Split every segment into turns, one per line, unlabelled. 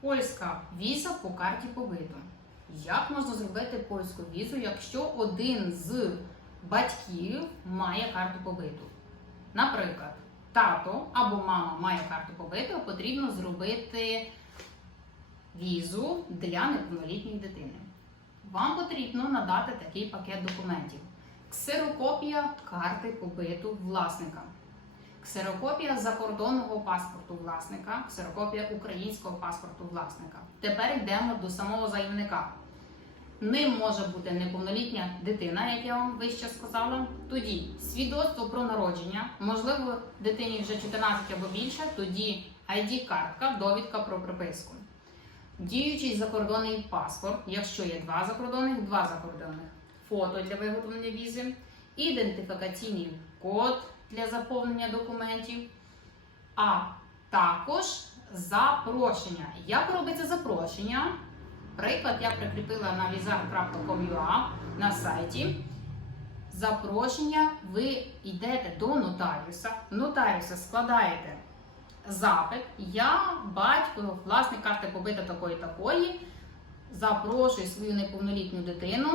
Польська віза по карті побиту. Як можна зробити польську візу, якщо один з батьків має карту побиту? Наприклад, тато або мама має карту побиту, потрібно зробити візу для неповнолітньої дитини. Вам потрібно надати такий пакет документів: ксерокопія карти побиту власника, ксерокопія закордонного паспорту власника, ксерокопія українського паспорту власника. Тепер йдемо до самого заявника. Ним може бути неповнолітня дитина, як я вам вище сказала. Тоді свідоцтво про народження, можливо, дитині вже 14 або більше, тоді ID-картка, довідка про приписку. Діючий закордонний паспорт, якщо є два закордонних, два закордонних, фото для виготовлення візи, ідентифікаційний код для заповнення документів, а також запрошення. Як робиться запрошення? Приклад я прикріпила на visa.com.ua на сайті. Запрошення ви йдете до нотаріуса. Нотаріуса складаєте запит. Я, батько, власник карти побита такої такої. Запрошую свою неповнолітню дитину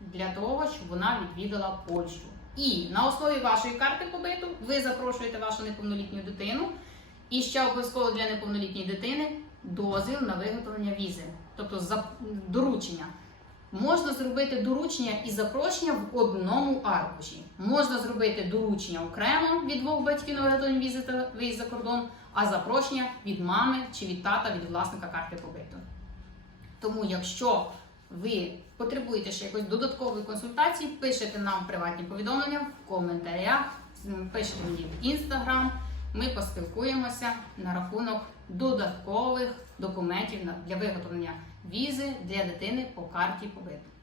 для того, щоб вона відвідала Польщу. І на основі вашої карти побиту ви запрошуєте вашу неповнолітню дитину. І ще обов'язково для неповнолітньої дитини дозвіл на виготовлення візи, тобто доручення. Можна зробити доручення і запрошення в одному аркуші. Можна зробити доручення окремо від двох батьків на виготовлення візи та виїзд за кордон, а запрошення від мами чи від тата від власника карти побиту. Тому, якщо ви потребуєте ще якоїсь додаткової консультації, пишете нам приватні повідомлення в коментарях, пишете мені в інстаграм. Ми поспілкуємося на рахунок додаткових документів для виготовлення візи для дитини по карті побиту.